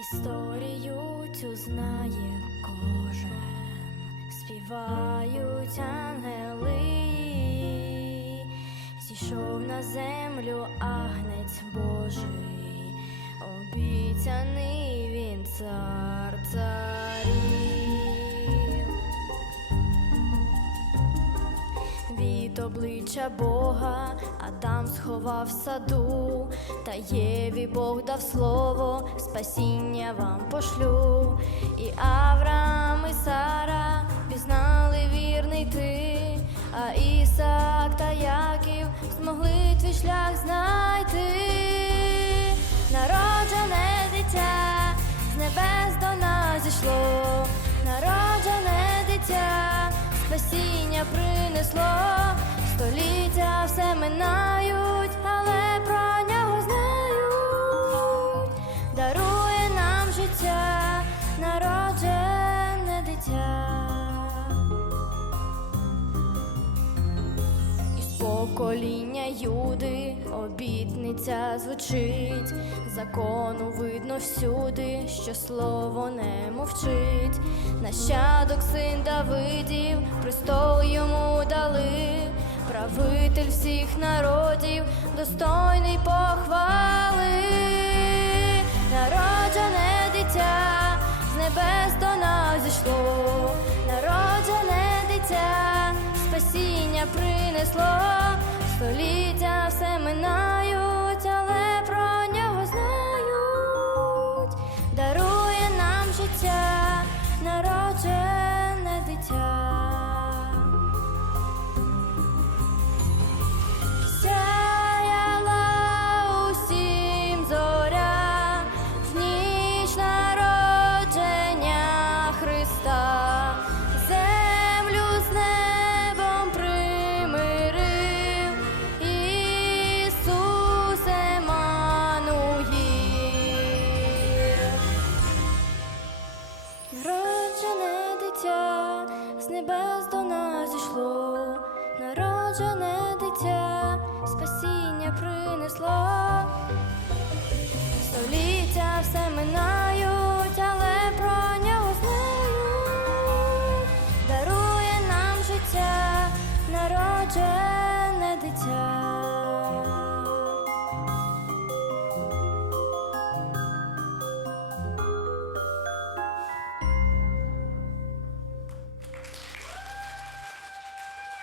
Історію цю знає кожен, співають ангели, зійшов на землю агнець Божий, обіцяний він цар царів. Від обличчя Бога Адам сховав в саду, та Єві Бог дав слово, спасіння вам пошлю. І Авраам, і Сара пізнали вірний ти, а Ісаак та Яків змогли твій шлях знайти. Народжене дитя з небес до нас зійшло, народжене покоління Юди. Обітниця звучить, закону видно всюди, що слово не мовчить. Нащадок син Давидів, престол йому дали, правитель всіх народів, достойний похвали, принесло, століття все минають, життя. З небес до нас зійшло, народжене дитя, спасіння принесло, століття все минають, але про нього знають, дарує нам життя, народжене дитя.